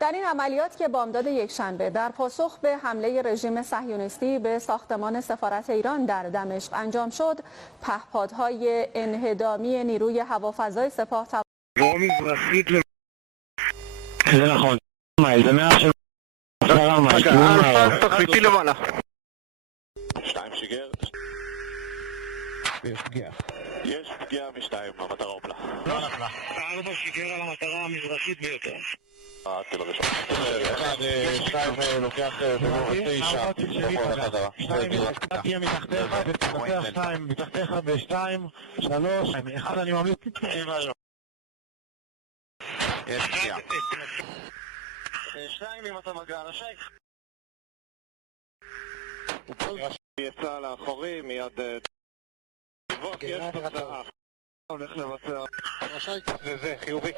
در این عملیات که بامداد یکشنبه در پاسخ به حمله رژیم صهیونیستی به ساختمان سفارت ایران در دمشق انجام شد، پهپادهای انهدامی نیروی هوافضای سپاه יש פגיעה משתיים, המטרה הופלה. לא נפלה. 4 שיגר על המטרה המזרחית ביותר. טיל הראשון. 2 לוקח סיבוב 9. 2 תהיה מתחתיך, ותפתח 2 מתחתיך ב2, 3, 1 אני ממליץ. יש פגיעה. 2 אם אתה מגע נשק. יצא לאחורי מיד... יש תוצאה. הולך לבצע. זה חיובי.